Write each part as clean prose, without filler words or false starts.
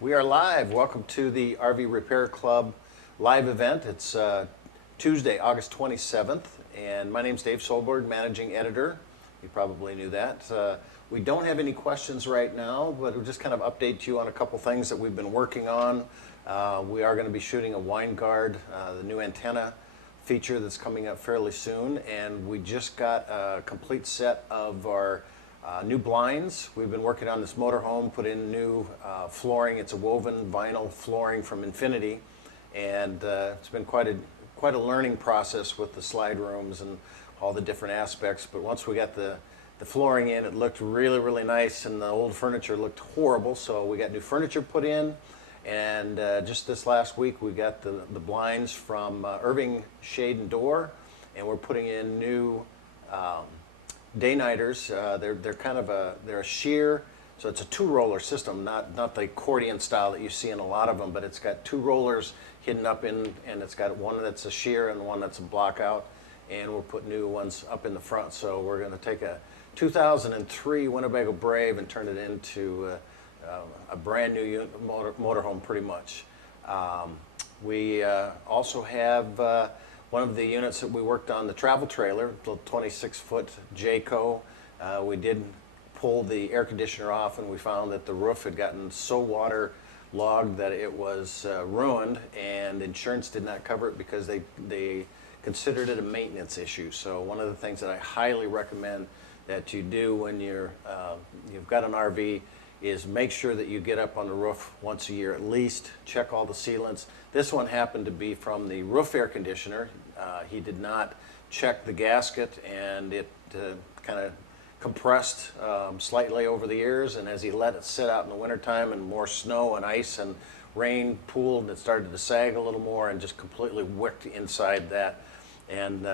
We are live. Welcome to the RV Repair Club live event. It's Tuesday, August 27th, and my name's Dave Solberg, managing editor. You probably knew that. We don't have any questions right now, but we'll just kind of update you on a couple things that we've been working on. We are going to be shooting a Wine Guard, the new antenna feature that's coming up fairly soon, and we just got a complete set of our new blinds. We've been working on this motorhome, put in new flooring. It's a woven vinyl flooring from Infinity, and it's been quite a learning process with the slide rooms and all the different aspects. But once we got the flooring in, it looked really nice, and the old furniture looked horrible. So we got new furniture put in, and just this last week we got the blinds from Irving Shade and Door, and we're putting in new day-nighters. They're kind of they're a sheer, so it's a two-roller system, not the accordion style that you see in a lot of them, but it's got two rollers hidden up in, and it's got one that's a sheer and one that's a block out, and we'll put new ones up in the front. So we're going to take a 2003 Winnebago Brave and turn it into a brand new motorhome pretty much. We also have one of the units that we worked on, the travel trailer, the 26-foot Jayco. We did pull the air conditioner off, and we found that the roof had gotten so waterlogged that it was ruined, and insurance did not cover it because they considered it a maintenance issue. So one of the things that I highly recommend that you do when you've got an RV is make sure that you get up on the roof once a year at least, check all the sealants. This one happened to be from the roof air conditioner. He did not check the gasket, and it kind of compressed slightly over the years, and as he let it sit out in the wintertime and more snow and ice and rain pooled, it started to sag a little more and just completely wicked inside that. And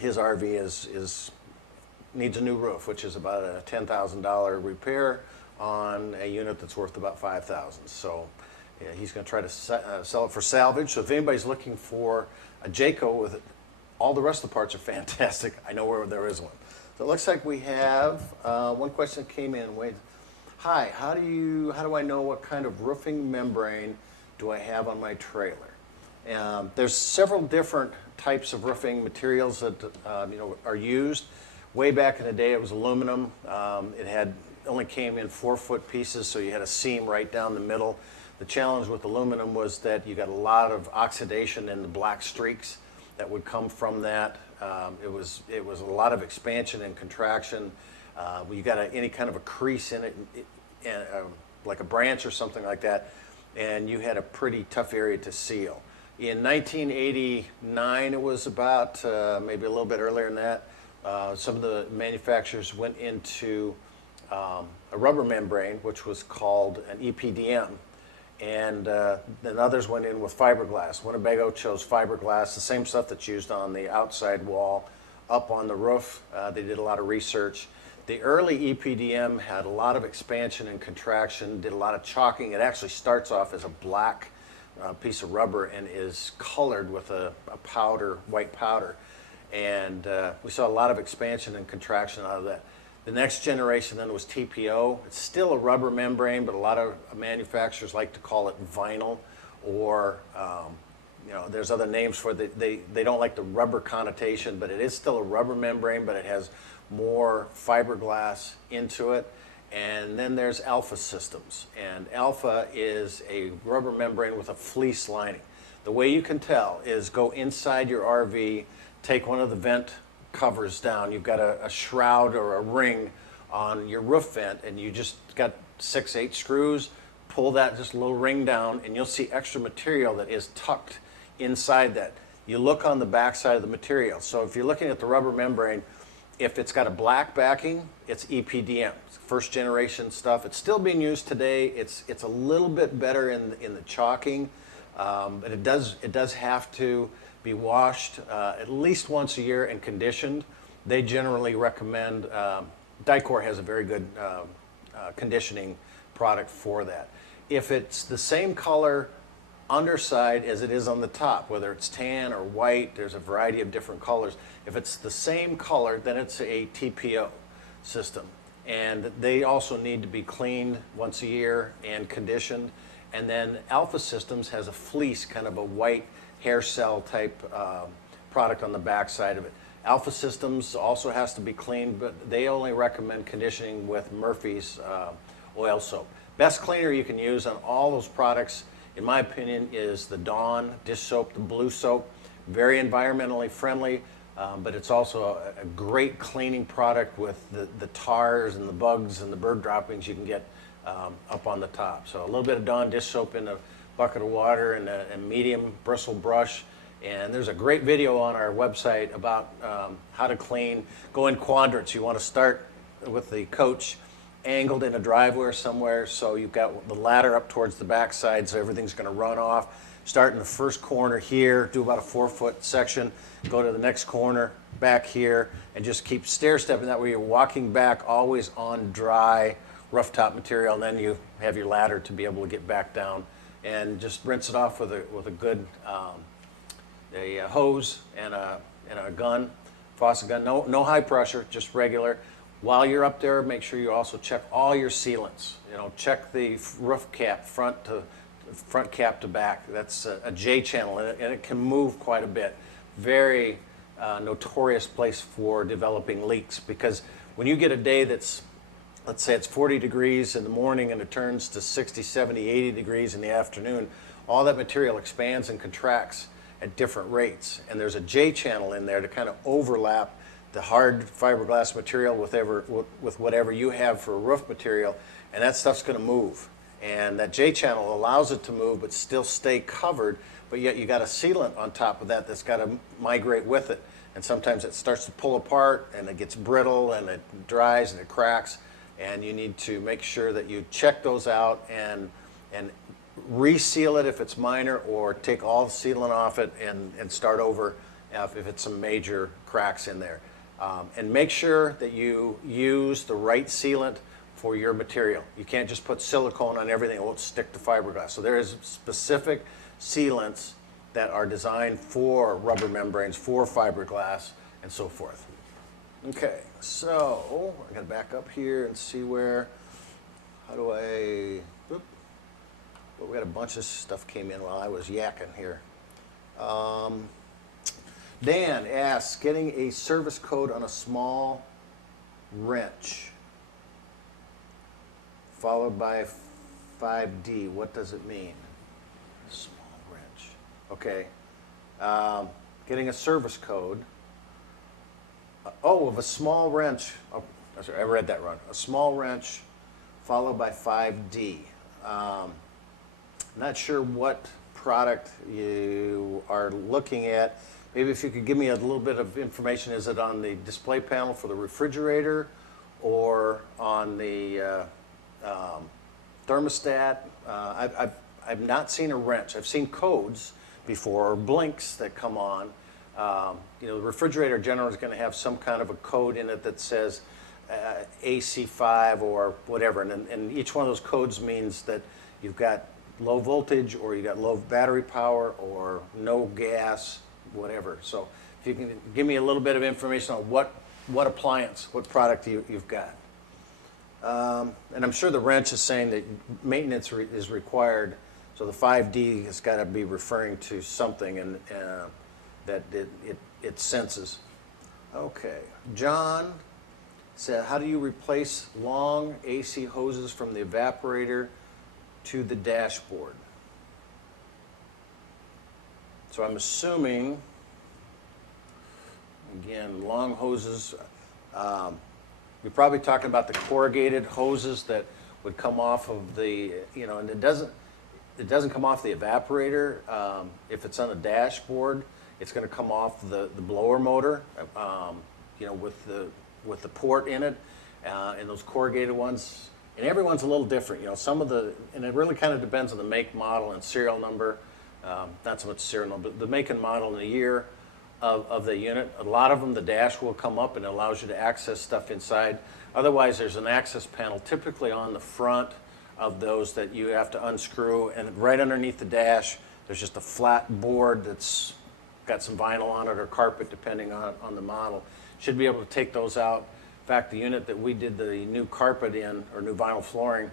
his RV needs a new roof, which is about a $10,000 repair on a unit that's worth about $5,000. So yeah, he's going to try to sell it for salvage. So if anybody's looking for a Jayco with it, all the rest of the parts are fantastic. I know where there is one. So it looks like we have one question that came in. Wait, hi, how do I know what kind of roofing membrane do I have on my trailer? There's several different types of roofing materials that are used. Way back in the day, it was aluminum. It only came in 4-foot pieces, so you had a seam right down the middle. The challenge with aluminum was that you got a lot of oxidation in the black streaks that would come from that. It was a lot of expansion and contraction. You got any kind of a crease in it, like a branch or something like that, and you had a pretty tough area to seal. In 1989, it was about, maybe a little bit earlier than that, some of the manufacturers went into a rubber membrane, which was called an EPDM, and then others went in with fiberglass. Winnebago chose fiberglass, the same stuff that's used on the outside wall, up on the roof. They did a lot of research. The early EPDM had a lot of expansion and contraction, did a lot of chalking. It actually starts off as a black piece of rubber and is colored with a powder, white powder. And we saw a lot of expansion and contraction out of that. The next generation then was TPO. It's still a rubber membrane, but a lot of manufacturers like to call it vinyl, or there's other names for it. They don't like the rubber connotation, but it is still a rubber membrane, but it has more fiberglass into it. And then there's Alpha systems, and Alpha is a rubber membrane with a fleece lining. The way you can tell is go inside your RV, take one of the vent covers down. You've got a shroud or a ring on your roof vent, and you just got 6-8 screws. Pull that just a little ring down, and you'll see extra material that is tucked inside that. You look on the back side of the material. So if you're looking at the rubber membrane, if it's got a black backing, it's EPDM. It's first generation stuff. It's still being used today. It's a little bit better in the chalking, but it does have to be washed at least once a year and conditioned. They generally recommend, Dicor has a very good conditioning product for that. If it's the same color underside as it is on the top, whether it's tan or white, there's a variety of different colors. If it's the same color, then it's a TPO system. And they also need to be cleaned once a year and conditioned. And then Alpha Systems has a fleece, kind of a white hair cell type product on the back side of it. Alpha Systems also has to be cleaned, but they only recommend conditioning with Murphy's oil soap. Best cleaner you can use on all those products, in my opinion, is the Dawn dish soap, the blue soap. Very environmentally friendly, but it's also a great cleaning product with the tars and the bugs and the bird droppings you can get up on the top. So a little bit of Dawn dish soap in a bucket of water and a medium bristle brush. And there's a great video on our website about how to clean. Go in quadrants. You want to start with the coach angled in a driveway or somewhere, so you've got the ladder up towards the backside, so everything's going to run off. Start in the first corner here, do about a 4-foot section, go to the next corner back here, and just keep stair stepping. That way you're walking back always on dry, rough top material, and then you have your ladder to be able to get back down. And just rinse it off with a good a hose and a gun, faucet gun. No high pressure, just regular. While you're up there, make sure you also check all your sealants. You know, check the roof cap, front cap to back. That's a J channel, and it can move quite a bit. Very notorious place for developing leaks, because when you get a day that's, let's say it's 40 degrees in the morning and it turns to 60, 70, 80 degrees in the afternoon, all that material expands and contracts at different rates. And there's a J channel in there to kind of overlap the hard fiberglass material with whatever you have for roof material, and that stuff's going to move. And that J channel allows it to move but still stay covered, but yet you got a sealant on top of that that's got to migrate with it. And sometimes it starts to pull apart and it gets brittle and it dries and it cracks, and you need to make sure that you check those out and reseal it if it's minor, or take all the sealant off it and start over if it's some major cracks in there. And make sure that you use the right sealant for your material. You can't just put silicone on everything, it won't stick to fiberglass. So there is specific sealants that are designed for rubber membranes, for fiberglass, and so forth. Okay, so I'm going to back up here and see how do I, well, we got a bunch of stuff came in while I was yakking here. Dan asks, getting a service code on a small wrench followed by 5D. What does it mean? Small wrench. Okay. Getting a service code. Of a small wrench. Oh, sorry, I read that wrong. A small wrench followed by 5D. Not sure what product you are looking at. Maybe if you could give me a little bit of information. Is it on the display panel for the refrigerator, or on the thermostat? I've not seen a wrench. I've seen codes before, or blinks that come on. The refrigerator generally is going to have some kind of a code in it that says AC5 or whatever, and each one of those codes means that you've got low voltage, or you got low battery power, or no gas, whatever. So if you can give me a little bit of information on what appliance, what product you've got. And I'm sure the wrench is saying that maintenance is required, so the 5D has got to be referring to something and that it senses. Okay, John said, how do you replace long AC hoses from the evaporator to the dashboard? So I'm assuming, again, long hoses. You're probably talking about the corrugated hoses that would come off of the, and it doesn't come off the evaporator. If it's on the dashboard, it's going to come off the blower motor, with the port in it, and those corrugated ones. And everyone's a little different. And it really kind of depends on the make, model, and serial number. Not so much serial number, but the make and model and the year of the unit. A lot of them, the dash will come up and it allows you to access stuff inside. Otherwise, there's an access panel typically on the front of those that you have to unscrew, and right underneath the dash, there's just a flat board that's got some vinyl on it or carpet, depending on the model. Should be able to take those out. In fact, the unit that we did the new carpet in, or new vinyl flooring,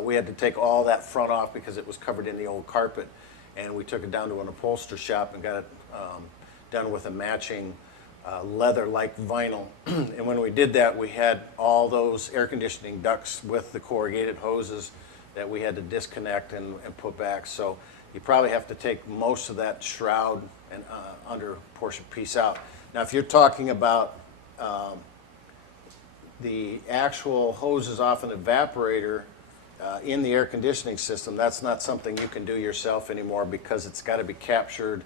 We had to take all that front off because it was covered in the old carpet, and we took it down to an upholsterer shop and got it done with a matching leather-like vinyl. And when we did that, we had all those air conditioning ducts with the corrugated hoses that we had to disconnect and put back. So you probably have to take most of that shroud and under portion piece out. Now, if you're talking about the actual hoses off an evaporator in the air conditioning system, that's not something you can do yourself anymore because it's got to be captured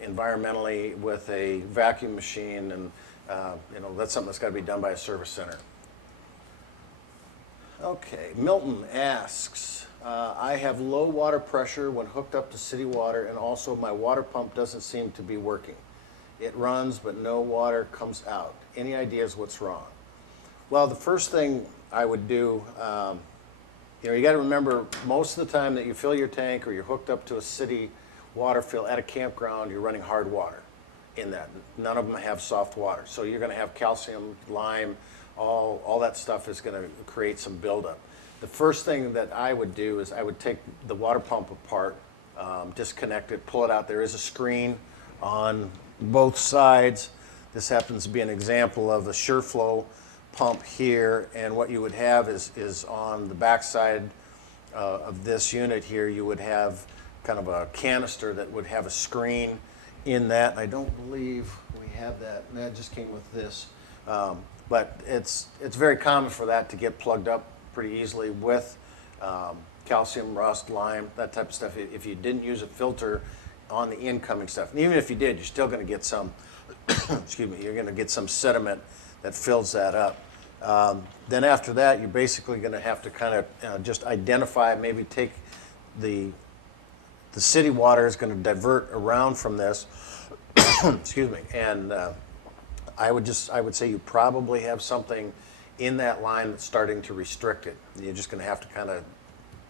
environmentally with a vacuum machine, and that's something that's got to be done by a service center. Okay, Milton asks, I have low water pressure when hooked up to city water, and also my water pump doesn't seem to be working. It runs, but no water comes out. Any ideas what's wrong? Well, the first thing I would do, you got to remember, most of the time that you fill your tank or you're hooked up to a city water fill at a campground, you're running hard water in that. None of them have soft water. So you're going to have calcium, lime, all that stuff is going to create some buildup. The first thing that I would do is I would take the water pump apart, disconnect it, pull it out. There is a screen on both sides. This happens to be an example of a SureFlow pump here, and what you would have is on the back side of this unit here, you would have kind of a canister that would have a screen in that. I don't believe we have that. That just came with this. But it's very common for that to get plugged up pretty easily with calcium, rust, lime, that type of stuff. If you didn't use a filter on the incoming stuff, and even if you did, you're still going to get some, excuse me, you're going to get some sediment that fills that up. Then after that, you're basically going to have to kind of just identify, maybe take the city water is going to divert around from this, excuse me, and I would say you probably have something in that line that's starting to restrict it. You're just going to have to kind of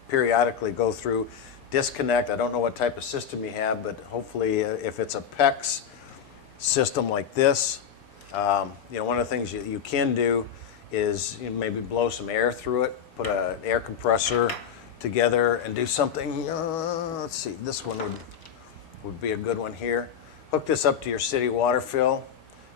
periodically go through, disconnect. I don't know what type of system you have, but hopefully if it's a PEX system like this, one of the things you can do is maybe blow some air through it, put an air compressor together and do something. Let's see, this one would be a good one here. Hook this up to your city water fill,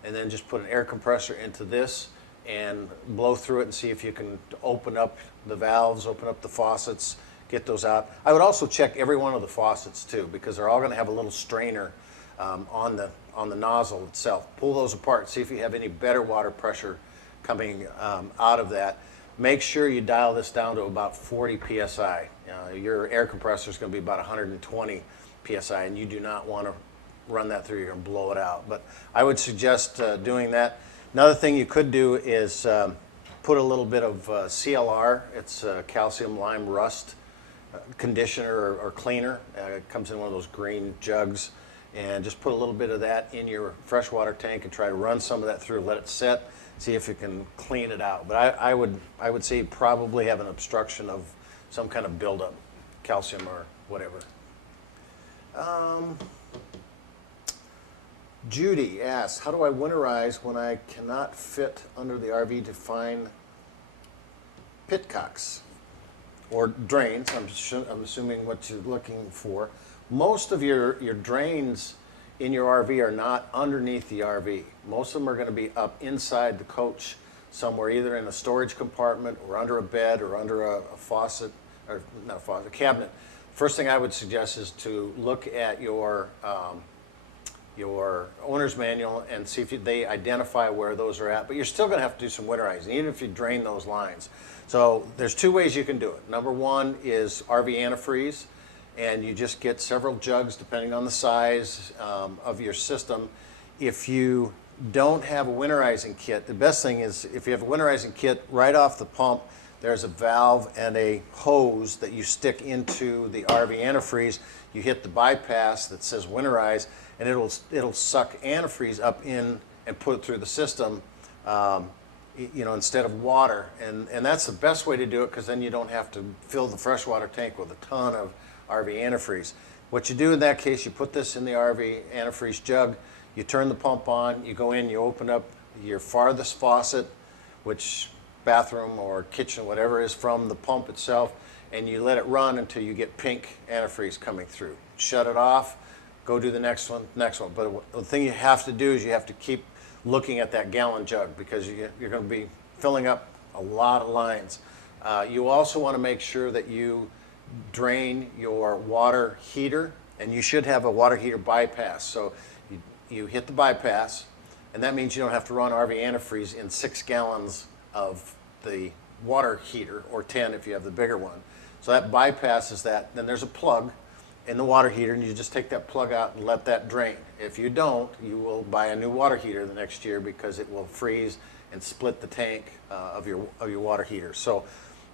and then just put an air compressor into this and blow through it and see if you can open up the valves, open up the faucets, get those out. I would also check every one of the faucets too, because they're all going to have a little strainer on the nozzle itself. Pull those apart, see if you have any better water pressure coming out of that. Make sure you dial this down to about 40 psi. Your air compressor is going to be about 120 psi, and you do not want to run that through. You're going to blow it out. But I would suggest doing that. Another thing you could do is put a little bit of CLR. It's calcium lime rust conditioner or cleaner. It comes in one of those green jugs. And just put a little bit of that in your freshwater tank and try to run some of that through, let it set, see if you can clean it out. But I would say you probably have an obstruction of some kind of buildup, calcium or whatever. Judy asks, how do I winterize when I cannot fit under the RV to find pitcocks or drains? I'm assuming what you're looking for. Most of your drains in your RV are not underneath the RV. Most of them are going to be up inside the coach somewhere, either in a storage compartment or under a bed or under a faucet, or not a faucet, a cabinet. First thing I would suggest is to look at your owner's manual and see if they identify where those are at. But you're still going to have to do some winterizing, even if you drain those lines. So there's two ways you can do it. Number one is RV antifreeze. And you just get several jugs depending on the size of your system. If you don't have a winterizing kit, the best thing is if you have a winterizing kit, right off the pump, there's a valve and a hose that you stick into the RV antifreeze. You hit the bypass that says winterize, and it'll suck antifreeze up in and put it through the system, instead of water. And that's the best way to do it, because then you don't have to fill the freshwater tank with a ton of RV antifreeze. What you do in that case, you put this in the RV antifreeze jug, you turn the pump on, you go in, you open up your farthest faucet, which bathroom or kitchen, whatever it is, from the pump itself, and you let it run until you get pink antifreeze coming through. Shut it off, go do the next one. But the thing you have to do is you have to keep looking at that gallon jug, because you're going to be filling up a lot of lines. You also want to make sure that you drain your water heater, and you should have a water heater bypass. So you hit the bypass, and that means you don't have to run RV antifreeze in 6 gallons of the water heater, or 10 if you have the bigger one. So that bypasses that. Then there's a plug in the water heater, and you just take that plug out and let that drain. If you don't, you will buy a new water heater the next year, because it will freeze and split the tank of your water heater. So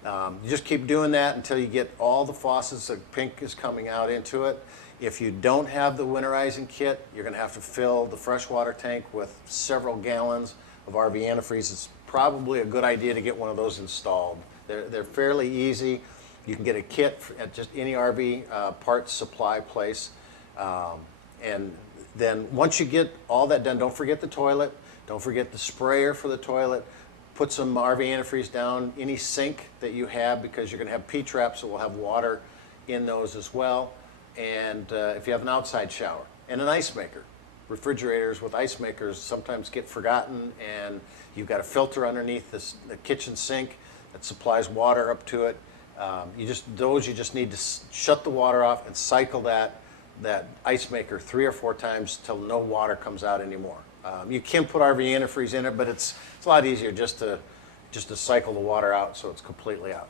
you just keep doing that until you get all the faucets that pink is coming out into it. If you don't have the winterizing kit, you're going to have to fill the freshwater tank with several gallons of RV antifreeze. It's probably a good idea to get one of those installed. They're fairly easy. You can get a kit at just any RV parts supply place. And then once you get all that done, don't forget the toilet. Don't forget the sprayer for the toilet. Put some RV antifreeze down any sink that you have, because you're going to have P-traps that will have water in those as well. And if you have an outside shower and an ice maker, refrigerators with ice makers sometimes get forgotten, and you've got a filter underneath the kitchen sink that supplies water up to it. You just need to shut the water off and cycle that ice maker 3 or 4 times till no water comes out anymore. You can put RV antifreeze in it, but it's a lot easier just to cycle the water out so it's completely out.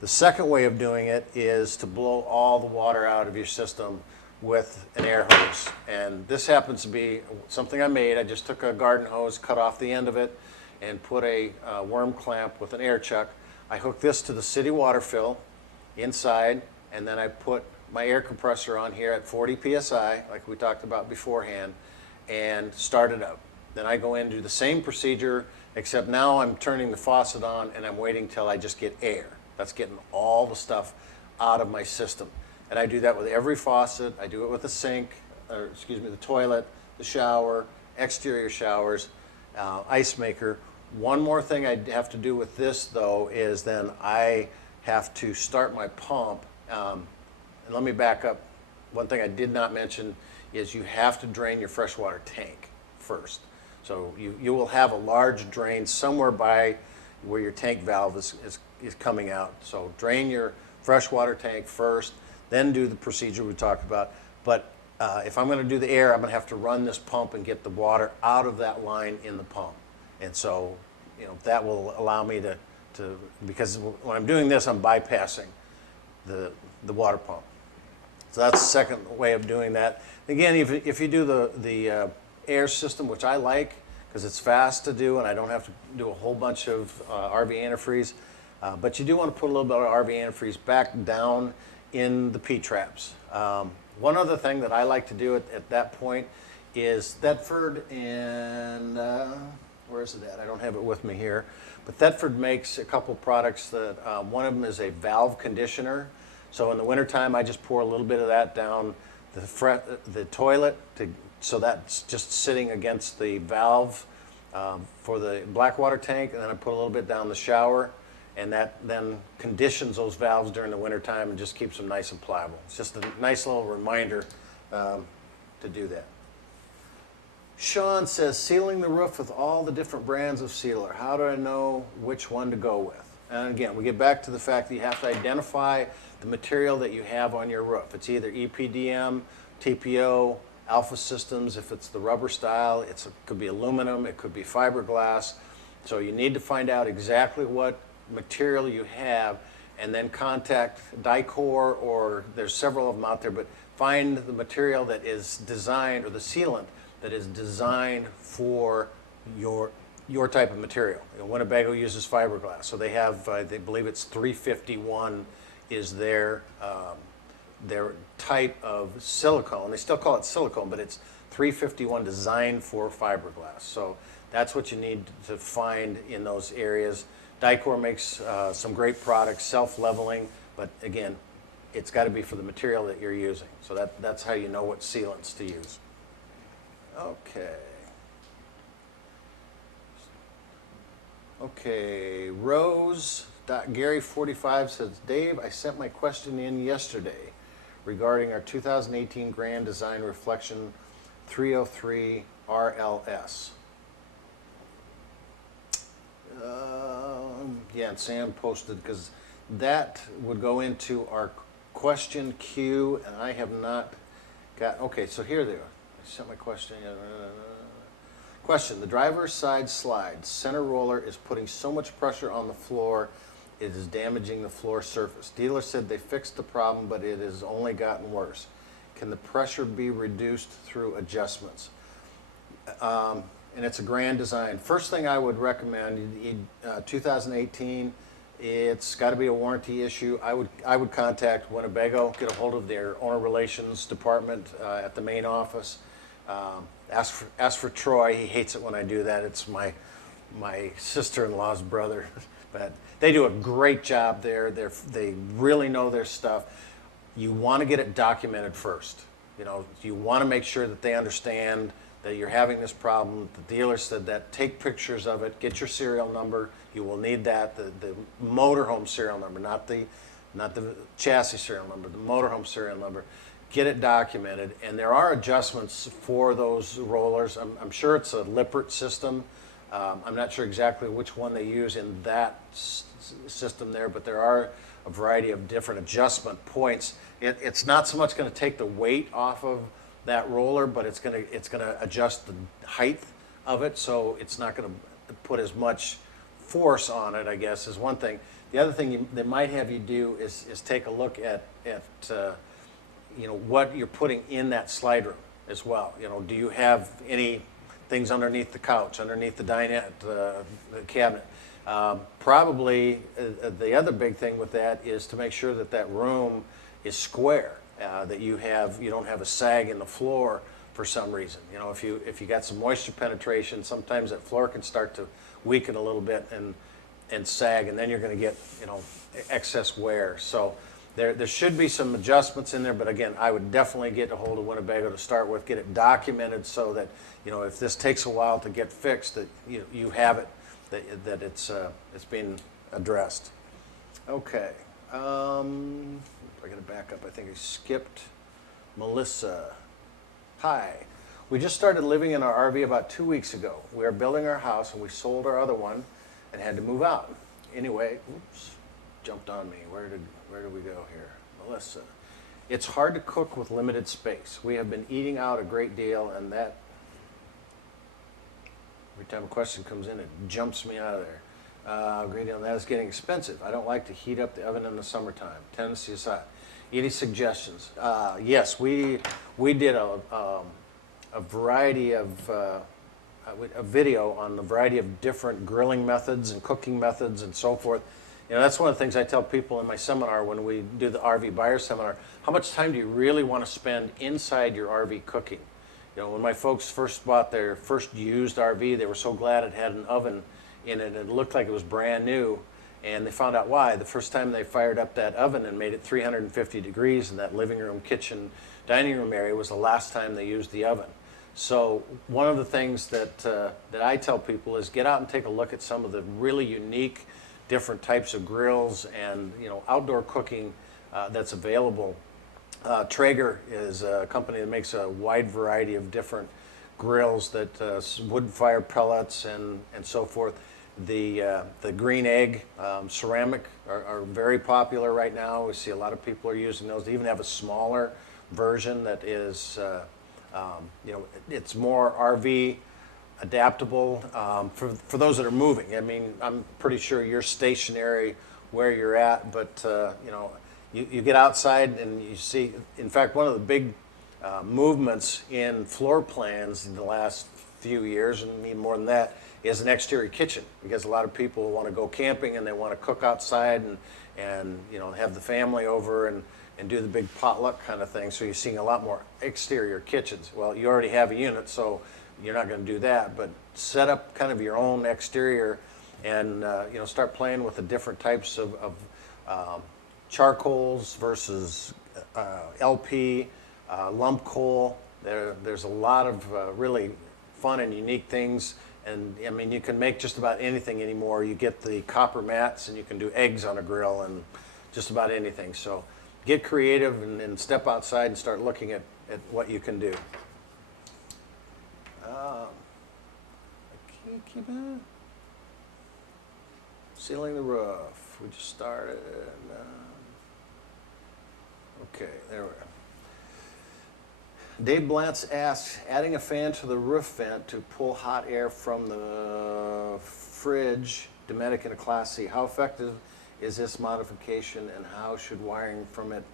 The second way of doing it is to blow all the water out of your system with an air hose. And this happens to be something I made. I just took a garden hose, cut off the end of it, and put a worm clamp with an air chuck. I hooked this to the city water fill inside, and then I put my air compressor on here at 40 psi, like we talked about beforehand, and start it up. Then I go in and do the same procedure, except now I'm turning the faucet on and I'm waiting till I just get air. That's getting all the stuff out of my system. And I do that with every faucet. I do it with the sink, the toilet, the shower, exterior showers, ice maker. One more thing I have to do with this, though, is then I have to start my pump. And let me back up. One thing I did not mention is you have to drain your freshwater tank first. So you will have a large drain somewhere by where your tank valve is coming out. So drain your freshwater tank first, then do the procedure we talked about. But if I'm going to do the air, I'm going to have to run this pump and get the water out of that line in the pump. And so, that will allow me to because when I'm doing this, I'm bypassing the water pump. So that's the second way of doing that. Again, if you do the air system, which I like because it's fast to do and I don't have to do a whole bunch of RV antifreeze, but you do want to put a little bit of RV antifreeze back down in the P-traps. One other thing that I like to do at that point is Thetford and where is it at? I don't have it with me here. But Thetford makes a couple products that one of them is a valve conditioner. So in the wintertime, I just pour a little bit of that down the toilet so that's just sitting against the valve for the black water tank, and then I put a little bit down the shower, and that then conditions those valves during the wintertime and just keeps them nice and pliable. It's just a nice little reminder to do that. Sean says, sealing the roof with all the different brands of sealer. How do I know which one to go with? And again, we get back to the fact that you have to identify the material that you have on your roof. It's either EPDM, TPO, Alpha Systems. If it's the rubber style, it could be aluminum, it could be fiberglass. So you need to find out exactly what material you have and then contact Dicor, or there's several of them out there, but find the material that is designed, or the sealant that is designed for your type of material. Winnebago uses fiberglass, so they have, they believe it's 351 is their type of silicone. They still call it silicone, but it's 351 designed for fiberglass. So that's what you need to find in those areas. Dicor makes some great products, self-leveling, but again, it's got to be for the material that you're using. So that's how you know what sealants to use. Okay. Okay, Rose.Gary45 says, Dave, I sent my question in yesterday regarding our 2018 Grand Design Reflection 303 RLS. Yeah, and Sam posted, because that would go into our question queue, and I have not got, okay, so here they are. I sent my question. Question, the driver's side slide center roller is putting so much pressure on the floor, it is damaging the floor surface. Dealer said they fixed the problem, but it has only gotten worse. Can the pressure be reduced through adjustments? And it's a Grand Design. First thing I would recommend, 2018, it's got to be a warranty issue. I would contact Winnebago, get a hold of their owner relations department at the main office. Ask for Troy. He hates it when I do that. It's my sister-in-law's brother, but they do a great job there. They really know their stuff. You want to get it documented first. You know, you want to make sure that they understand that you're having this problem. The dealer said that. Take pictures of it. Get your serial number. You will need that. The motorhome serial number, not the chassis serial number. The motorhome serial number. Get it documented. And there are adjustments for those rollers. I'm sure it's a Lippert system. I'm not sure exactly which one they use in that system there, but there are a variety of different adjustment points. It's not so much going to take the weight off of that roller, but it's going to adjust the height of it, so it's not going to put as much force on it, I guess, is one thing. The other thing they might have you do is take a look at you know, what you're putting in that slide room as well. You know, do you have any things underneath the couch, underneath the dinette, the cabinet? Probably the other big thing with that is to make sure that that room is square, that you don't have a sag in the floor for some reason. You know, if you got some moisture penetration, sometimes that floor can start to weaken a little bit and sag, and then you're going to get, you know, excess wear. So there should be some adjustments in there, but again, I would definitely get a hold of Winnebago to start with, get it documented so that, you know, if this takes a while to get fixed, that you have it, that it's being addressed. Okay. I got to back up. I think I skipped Melissa. Hi. We just started living in our RV about 2 weeks ago. We are building our house and we sold our other one and had to move out. Anyway, oops, jumped on me. Where did we go here? Melissa. It's hard to cook with limited space. We have been eating out a great deal, and that every time a question comes in, it jumps me out of there. Great deal, and that is getting expensive. I don't like to heat up the oven in the summertime. Tendency aside. Any suggestions? Yes, we did a variety of a video on a variety of different grilling methods and cooking methods and so forth. You know, that's one of the things I tell people in my seminar when we do the RV buyer seminar. How much time do you really want to spend inside your RV cooking? You know, when my folks first bought their first used RV, they were so glad it had an oven in it. It looked like it was brand new, and they found out why. The first time they fired up that oven and made it 350 degrees in that living room, kitchen, dining room area was the last time they used the oven. So one of the things that I tell people is get out and take a look at some of the really unique different types of grills and, you know, outdoor cooking that's available. Traeger is a company that makes a wide variety of different grills that wood fire pellets and so forth. The green egg ceramic are very popular right now. We see a lot of people are using those. They even have a smaller version that is, you know, it's more RV adaptable for those that are moving. I mean, I'm pretty sure you're stationary where you're at, but you know, you get outside and you see. In fact, one of the big movements in floor plans in the last few years, and even more than that, is an exterior kitchen, because a lot of people want to go camping and they want to cook outside and you know, have the family over and do the big potluck kind of thing. So you're seeing a lot more exterior kitchens. Well, you already have a unit, so you're not going to do that, but set up kind of your own exterior and you know, start playing with the different types of charcoals versus LP, lump coal. There's a lot of really fun and unique things And I mean, you can make just about anything anymore. You get the copper mats and you can do eggs on a grill and just about anything. So get creative and step outside and start looking at what you can do. Keep it. Sealing the roof. We just started. Okay, there we are. Dave Blantz asks, adding a fan to the roof vent to pull hot air from the fridge, Dometic in a Class C. How effective is this modification and how should wiring from it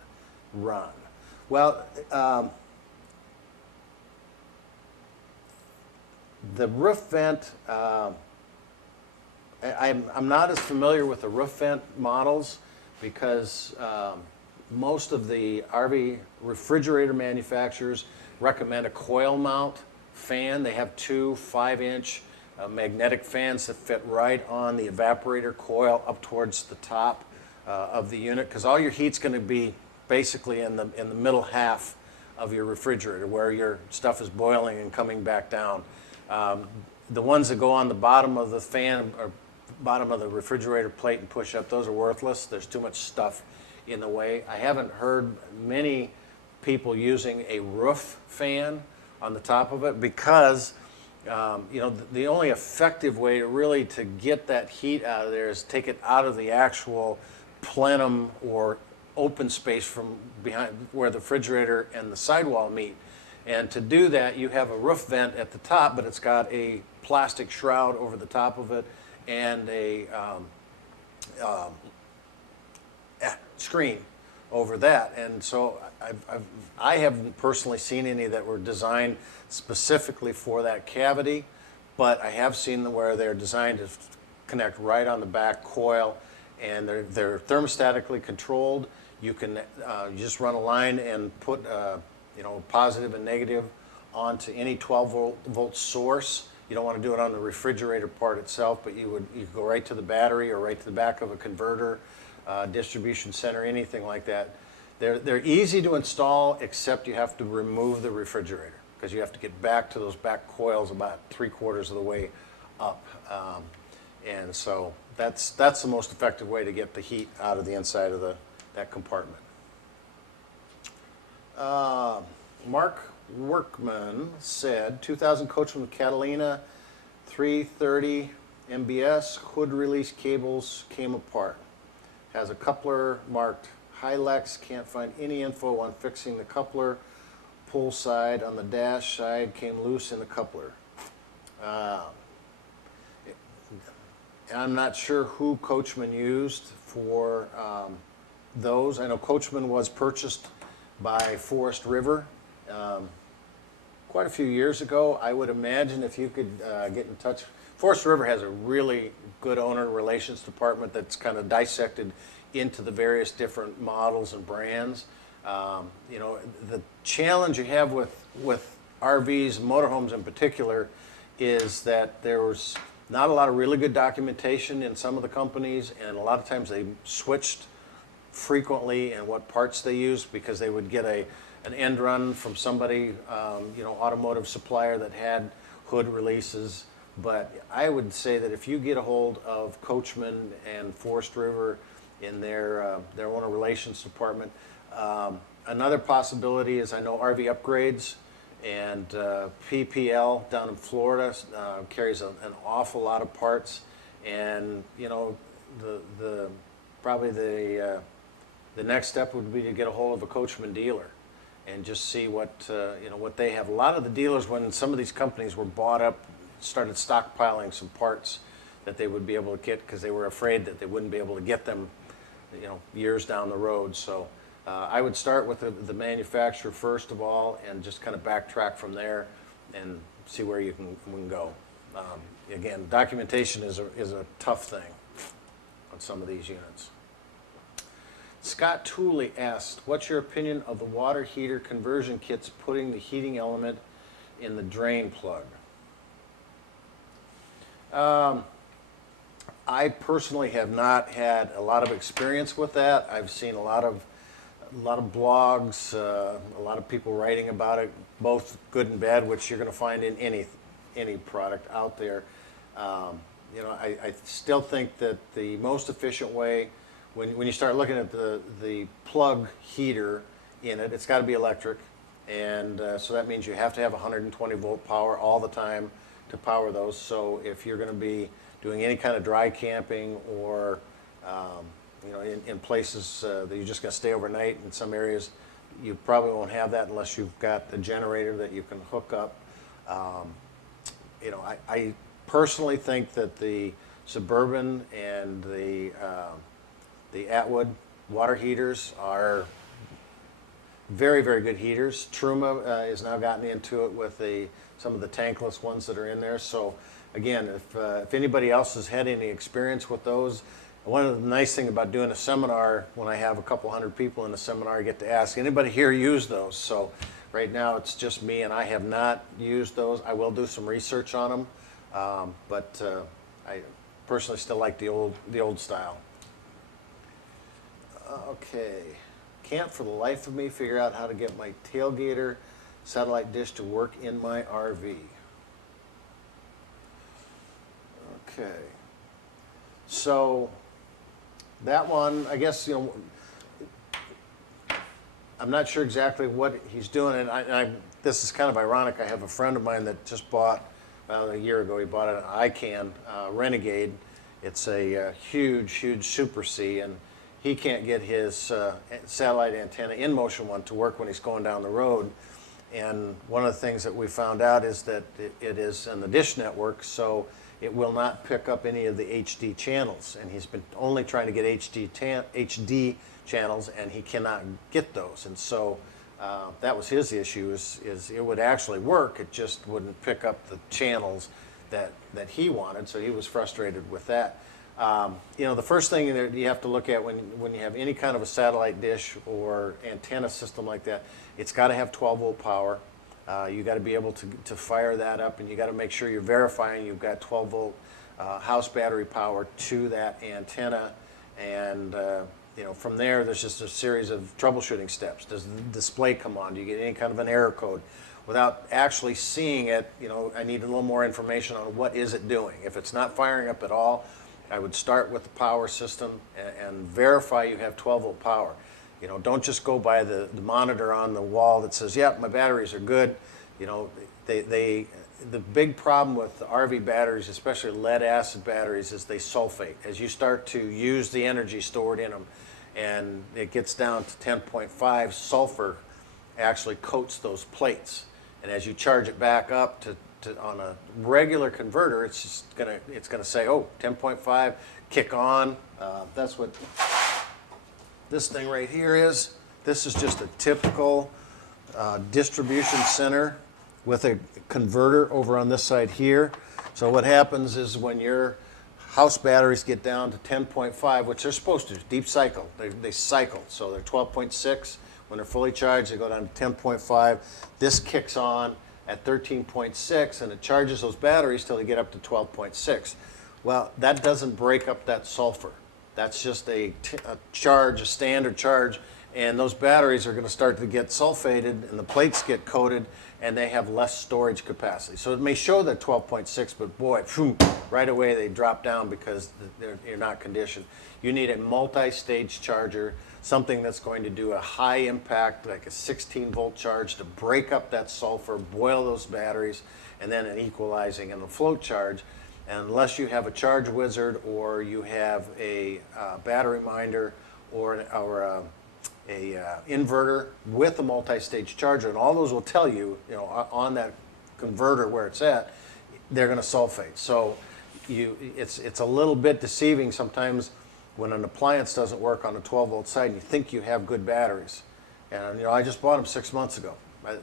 run? Well, the roof vent, I'm not as familiar with the roof vent models because most of the RV refrigerator manufacturers recommend a coil mount fan. They have two 5-inch magnetic fans that fit right on the evaporator coil up towards the top of the unit, because all your heat's going to be basically in the middle half of your refrigerator where your stuff is boiling and coming back down. The ones that go on the bottom of the fan or bottom of the refrigerator plate and push up, those are worthless. There's too much stuff in the way. I haven't heard many people using a roof fan on the top of it because you know, the only effective way to get that heat out of there is take it out of the actual plenum or open space from behind where the refrigerator and the sidewall meet. And to do that, you have a roof vent at the top, but it's got a plastic shroud over the top of it and a screen over that. And so I haven't personally seen any that were designed specifically for that cavity, but I have seen them where they're designed to connect right on the back coil, and they're thermostatically controlled. You can you just run a line and put you know, positive and negative onto any 12-volt source. You don't want to do it on the refrigerator part itself, but you could go right to the battery or right to the back of a converter, distribution center, anything like that. They're easy to install, except you have to remove the refrigerator because you have to get back to those back coils about 3/4 of the way up. And so that's the most effective way to get the heat out of the inside of that compartment. Mark Workman said, 2000 Coachman Catalina 330 MBS hood release cables came apart. Has a coupler marked Hilux, can't find any info on fixing the coupler. Pull side on the dash side came loose in the coupler. I'm not sure who Coachman used for those. I know Coachman was purchased by Forest River quite a few years ago. I would imagine if you could get in touch. Forest River has a really good owner relations department that's kind of dissected into the various different models and brands. You know, the challenge you have with RVs, motorhomes in particular, is that there was not a lot of really good documentation in some of the companies, and a lot of times they switched frequently in what parts they used because they would get an end run from somebody, you know, automotive supplier that had hood releases. But I would say that if you get a hold of Coachman and Forest River in their owner relations department, another possibility is I know RV Upgrades and PPL down in Florida carries an awful lot of parts, and you know probably the next step would be to get a hold of a Coachman dealer and just see what you know, what they have. A lot of the dealers, when some of these companies were bought up, started stockpiling some parts that they would be able to get because they were afraid that they wouldn't be able to get them, you know, years down the road. So I would start with the manufacturer first of all and just kind of backtrack from there and see where we can go. Again, documentation is a tough thing on some of these units. Scott Tooley asked, what's your opinion of the water heater conversion kits putting the heating element in the drain plug? I personally have not had a lot of experience with that. I've seen a lot of blogs, a lot of people writing about it, both good and bad, which you're going to find in any product out there. You know, I still think that the most efficient way, when you start looking at the plug heater in it, it's got to be electric, and so that means you have to have 120 volt power all the time to power those. So if you're going to be doing any kind of dry camping, or you know, in places that you're just going to stay overnight, in some areas you probably won't have that unless you've got a generator that you can hook up. You know, I personally think that the Suburban and the Atwood water heaters are very, very good heaters. Truma has now gotten into it with some of the tankless ones that are in there. So again, if anybody else has had any experience with those, one of the nice things about doing a seminar, when I have a couple hundred people in a seminar, I get to ask, anybody here use those? So right now it's just me, and I have not used those. I will do some research on them, but I personally still like the old style. Okay, can't for the life of me figure out how to get my tailgater satellite dish to work in my RV. Okay, so that one, I guess, you know, I'm not sure exactly what he's doing, and this is kind of ironic. I have a friend of mine that just bought, about a year ago, he bought an ICANN Renegade. It's a huge, huge Super C, and he can't get his satellite antenna in motion one to work when he's going down the road. And one of the things that we found out is that it is in the dish network, so it will not pick up any of the HD channels. And he's been only trying to get HD channels, and he cannot get those. And so that was his issue, is it would actually work, it just wouldn't pick up the channels that he wanted, so he was frustrated with that. You know, the first thing that you have to look at when you have any kind of a satellite dish or antenna system like that, it's got to have 12 volt power. You got to be able to fire that up, and you got to make sure you're verifying you've got 12 volt house battery power to that antenna. And you know, from there, there's just a series of troubleshooting steps. Does the display come on? Do you get any kind of an error code? Without actually seeing it, you know, I need a little more information on what is it doing. If it's not firing up at all, I would start with the power system and verify you have 12 volt power. You know, don't just go by the monitor on the wall that says, yep, my batteries are good. You know, the big problem with the RV batteries, especially lead acid batteries, is they sulfate. As you start to use the energy stored in them and it gets down to 10.5, sulfur actually coats those plates. And as you charge it back up to on a regular converter, it's just gonna say, oh, 10.5, kick on. That's what this thing right here is. This is just a typical distribution center with a converter over on this side here. So what happens is when your house batteries get down to 10.5, which they're supposed to, deep cycle, they cycle. So they're 12.6. When they're fully charged, they go down to 10.5. This kicks on at 13.6, and it charges those batteries till they get up to 12.6. Well, that doesn't break up that sulfur. That's just a charge, a standard charge, and those batteries are going to start to get sulfated, and the plates get coated, and they have less storage capacity. So it may show that 12.6, but boy, phew, right away they drop down because you're not conditioned. You need a multi-stage charger, something that's going to do a high impact, like a 16 volt charge, to break up that sulfur, boil those batteries, and then an equalizing and a float charge. And unless you have a charge wizard, or you have a battery minder, or a inverter with a multi-stage charger, and all those will tell you, you know, on that converter where it's at, they're going to sulfate. So it's a little bit deceiving sometimes when an appliance doesn't work on a 12 volt side and you think you have good batteries. And you know, I just bought them 6 months ago.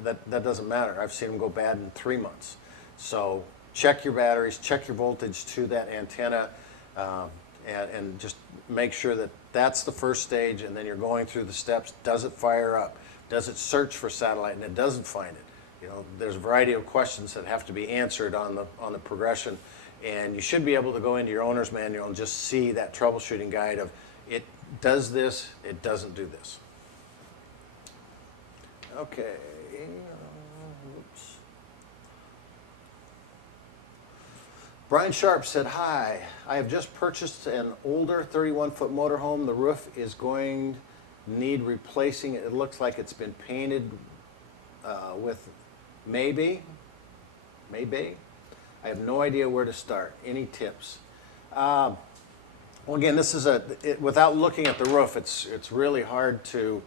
That doesn't matter. I've seen them go bad in 3 months. So check your batteries, check your voltage to that antenna, and just make sure that that's the first stage, and then you're going through the steps. Does it fire up? Does it search for satellite and it doesn't find it? You know, there's a variety of questions that have to be answered on the progression. And you should be able to go into your owner's manual and just see that troubleshooting guide of, it does this, it doesn't do this. Okay. Oops. Brian Sharp said, "Hi, I have just purchased an older 31-foot motorhome. The roof is going to need replacing. It looks like it's been painted with maybe. I have no idea where to start. Any tips?" Well, again, this is without looking at the roof, it's really hard to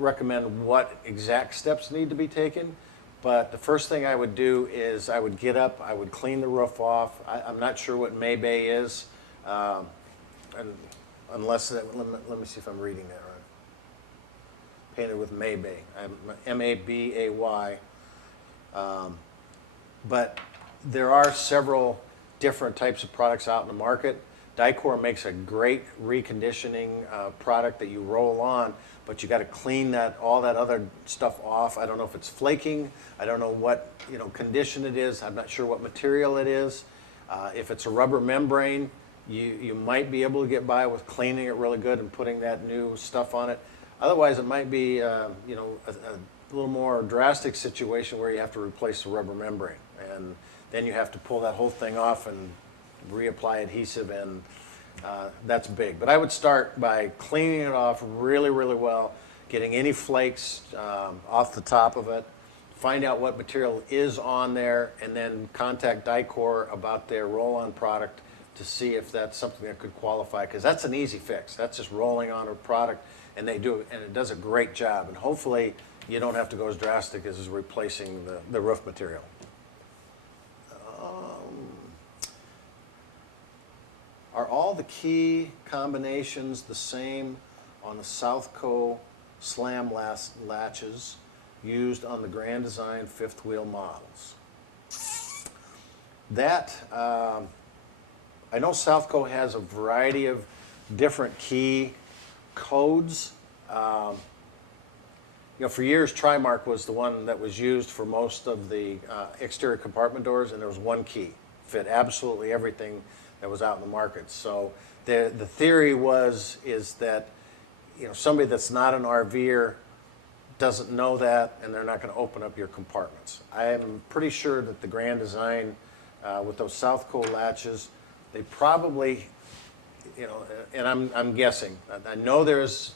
recommend what exact steps need to be taken. But the first thing I would do is I would get up, I would clean the roof off. I'm not sure what Maybay is, and unless let me see if I'm reading that right. Painted with Maybay, M-A-B-A-Y. But there are several different types of products out in the market. Dicor makes a great reconditioning product that you roll on, but you got to clean all that other stuff off. I don't know if it's flaking. I don't know what condition it is. I'm not sure what material it is. If it's a rubber membrane, you might be able to get by with cleaning it really good and putting that new stuff on it. Otherwise, it might be a little more drastic situation where you have to replace the rubber membrane, and then you have to pull that whole thing off and reapply adhesive, and that's big. But I would start by cleaning it off really, really well, getting any flakes off the top of it, find out what material is on there, and then contact Dicor about their roll-on product to see if that's something that could qualify, because that's an easy fix. That's just rolling on a product, and they do, and it does a great job. And hopefully you don't have to go as drastic as replacing the roof material. Are all the key combinations the same on the Southco slam latches used on the Grand Design fifth wheel models? That, I know Southco has a variety of different key codes. For years, Trimark was the one that was used for most of the exterior compartment doors, and there was one key. Fit absolutely everything that was out in the market. So the theory is that somebody that's not an RVer doesn't know that, and they're not going to open up your compartments. I am pretty sure that the Grand Design with those Southco latches, they probably, and I'm guessing. I know there's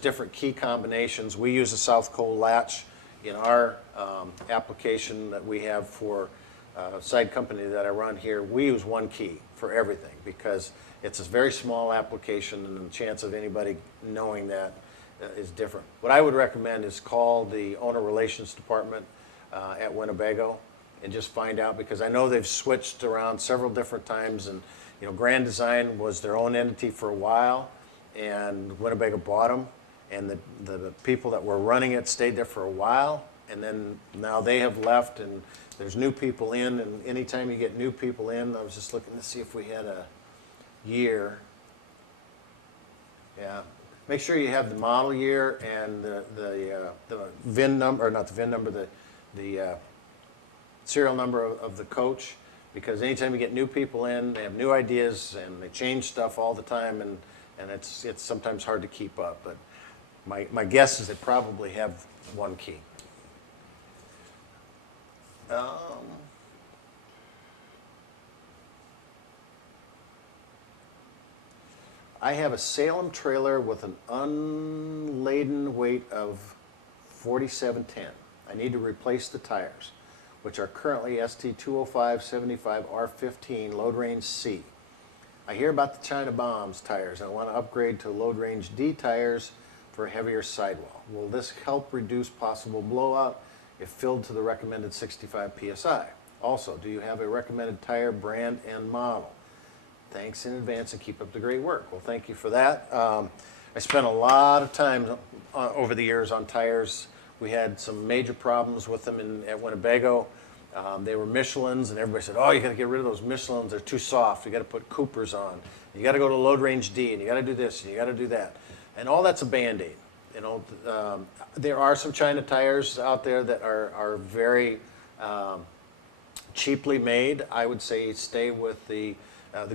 different key combinations. We use a Southco latch in our application that we have for side company that I run here. We use one key for everything because it's a very small application, and the chance of anybody knowing that is different. What I would recommend is call the owner relations department at Winnebago and just find out, because I know they've switched around several different times, and Grand Design was their own entity for a while, and Winnebago bought them, and the people that were running it stayed there for a while, and then now they have left, and there's new people in, and anytime you get new people in, I was just looking to see if we had a year. Yeah, make sure you have the model year and the VIN number, or not the VIN number, the serial number of the coach, because anytime you get new people in, they have new ideas and they change stuff all the time, and it's sometimes hard to keep up. But my guess is they probably have one key. I have a Salem trailer with an unladen weight of 4710. I need to replace the tires, which are currently ST205/75 R15 load range C. I hear about the China Bombs tires. I want to upgrade to load range D tires for a heavier sidewall. Will this help reduce possible blowout if filled to the recommended 65 PSI? Also, do you have a recommended tire brand and model? Thanks in advance and keep up the great work. Well, thank you for that. I spent a lot of time over the years on tires. We had some major problems with them at Winnebago. They were Michelins, and everybody said, "Oh, you got to get rid of those Michelins. They're too soft. You got to put Coopers on. You got to go to load range D, and you got to do this, and you got to do that." And all that's a Band-Aid. There are some China tires out there that are very cheaply made. I would say stay with the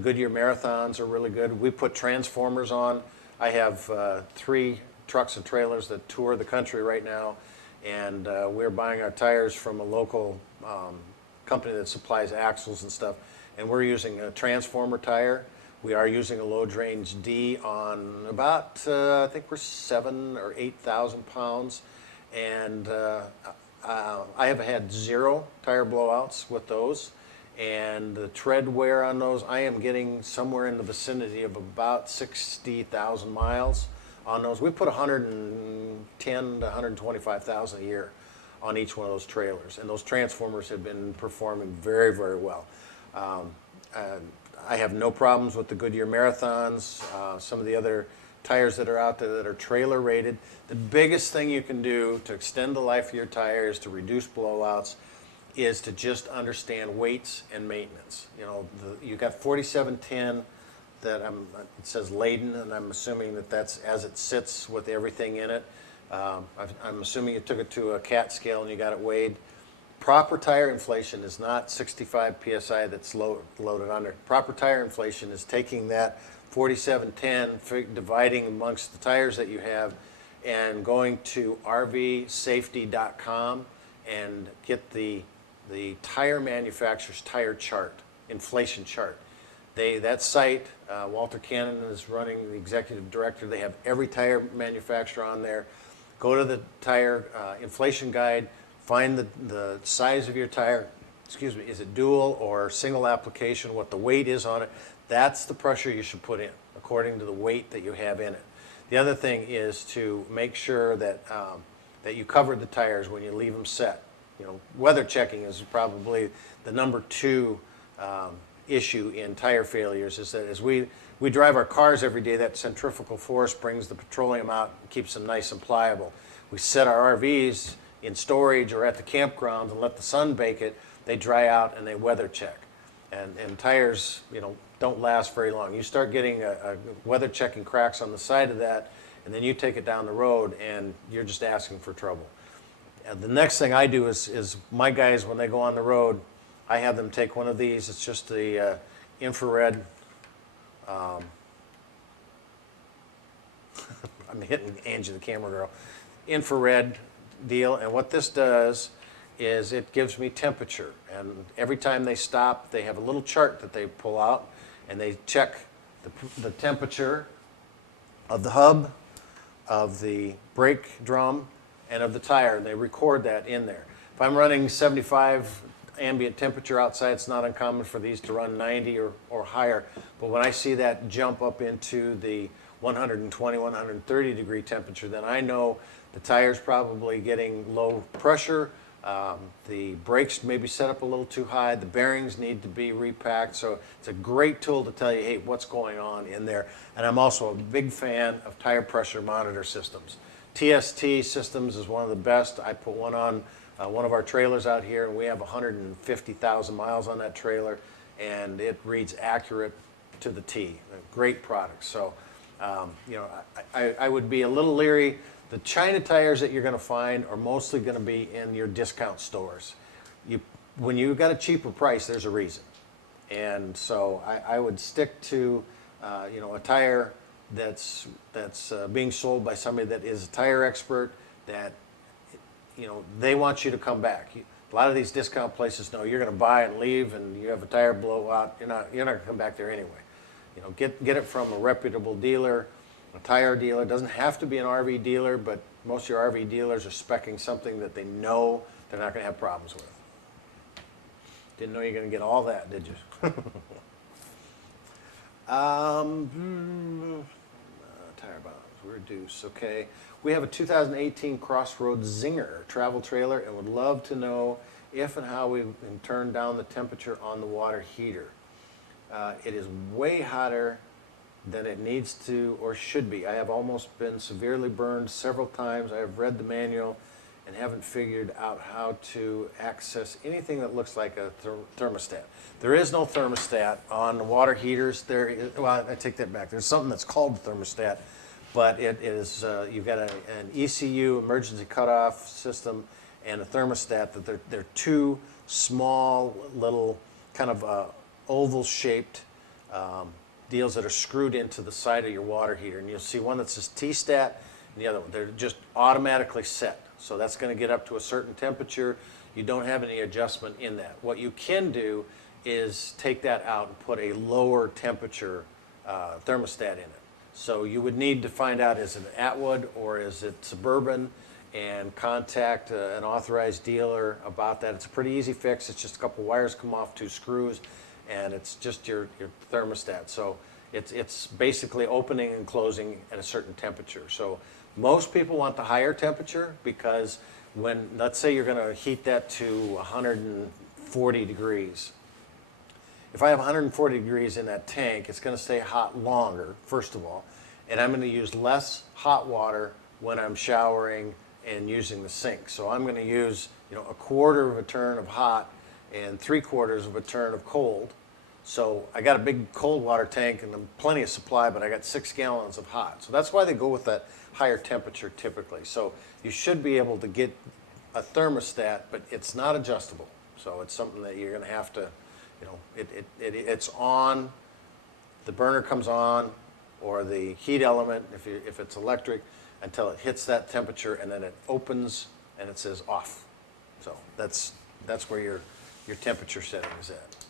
Goodyear Marathons are really good. We put transformers on. I have 3 trucks and trailers that tour the country right now, and we're buying our tires from a local company that supplies axles and stuff, and we're using a transformer tire. We are using a load range D on about, I think we're 7,000 or 8,000 pounds, and I have had 0 tire blowouts with those, and the tread wear on those, I am getting somewhere in the vicinity of about 60,000 miles on those. We put 110 to 125,000 a year on each one of those trailers, and those transformers have been performing very, very well. I have no problems with the Goodyear Marathons, some of the other tires that are out there that are trailer rated. The biggest thing you can do to extend the life of your tires, to reduce blowouts, is to just understand weights and maintenance. You know, you got 4710 that it says laden, and I'm assuming that that's as it sits with everything in it. I'm assuming you took it to a CAT scale and you got it weighed. Proper tire inflation is not 65 psi that's loaded on there. Proper tire inflation is taking that 4710, dividing amongst the tires that you have, and going to rvsafety.com and get the tire manufacturer's tire chart, inflation chart. That site, Walter Cannon is running, the executive director. They have every tire manufacturer on there. Go to the tire inflation guide, find the size of your tire, excuse me, is it dual or single application, what the weight is on it. That's the pressure you should put in according to the weight that you have in it. The other thing is to make sure that that you cover the tires when you leave them set. You know, weather checking is probably the number 2 issue in tire failures, is that as we drive our cars every day, that centrifugal force brings the petroleum out and keeps them nice and pliable. We set our RVs in storage or at the campgrounds and let the sun bake it, they dry out and they weather check. And tires, you know, don't last very long. You start getting a weather checking cracks on the side of that, and then you take it down the road and you're just asking for trouble. And the next thing I do is my guys, when they go on the road, I have them take one of these. It's just the infrared. I'm hitting Angie, the camera girl. Infrared deal, and what this does is it gives me temperature, and every time they stop, they have a little chart that they pull out, and they check the temperature of the hub, of the brake drum, and of the tire. They record that in there. If I'm running 75 ambient temperature outside, it's not uncommon for these to run 90 or higher, but when I see that jump up into the 120, 130 degree temperature, then I know the tire's probably getting low pressure, the brakes may be set up a little too high, the bearings need to be repacked, so it's a great tool to tell you, hey, what's going on in there. And I'm also a big fan of tire pressure monitor systems. TST systems is one of the best. I put one on one of our trailers out here, and we have 150,000 miles on that trailer, and it reads accurate to the T. A great product. So, you know, I would be a little leery. The China tires that you're going to find are mostly going to be in your discount stores. When you've got a cheaper price, there's a reason. And so I would stick to, you know, a tire that's being sold by somebody that is a tire expert, that, you know, they want you to come back. A lot of these discount places know you're going to buy and leave, and you have a tire blowout. You're not going to come back there anyway. You know, get it from a reputable dealer, a tire dealer. It doesn't have to be an RV dealer, but most of your RV dealers are speccing something that they know they're not going to have problems with. Didn't know you're going to get all that, did you? Tire bombs, reduce, okay. We have a 2018 Crossroads Zinger travel trailer and would love to know if and how we can turn down the temperature on the water heater. It is way hotter than it needs to or should be. I have almost been severely burned several times. I have read the manual and haven't figured out how to access anything that looks like a thermostat. There is no thermostat on the water heaters. Well, I take that back. There's something that's called thermostat, but it is, you've got an ECU, emergency cutoff system, and a thermostat. That they're two small little kind of oval-shaped deals that are screwed into the side of your water heater. And you'll see one that says T-stat and the other one. They're just automatically set. So that's going to get up to a certain temperature. You don't have any adjustment in that. What you can do is take that out and put a lower temperature thermostat in it. So you would need to find out, is it Atwood or is it Suburban, and contact an authorized dealer about that. It's a pretty easy fix. It's just a couple wires come off, 2 screws, and it's just your thermostat. So it's basically opening and closing at a certain temperature. So most people want the higher temperature because when, let's say you're going to heat that to 140 degrees. If I have 140 degrees in that tank, it's going to stay hot longer, first of all, and I'm going to use less hot water when I'm showering and using the sink. So I'm going to use, you know, 1/4 of a turn of hot and 3/4 of a turn of cold. So I got a big cold water tank and plenty of supply, but I got 6 gallons of hot. So that's why they go with that higher temperature typically. So you should be able to get a thermostat, but it's not adjustable. So it's something that you're going to have to, you know, it's on, the burner comes on, or the heat element, if it's electric, until it hits that temperature, and then it opens and it says off. So that's where your temperature setting is at.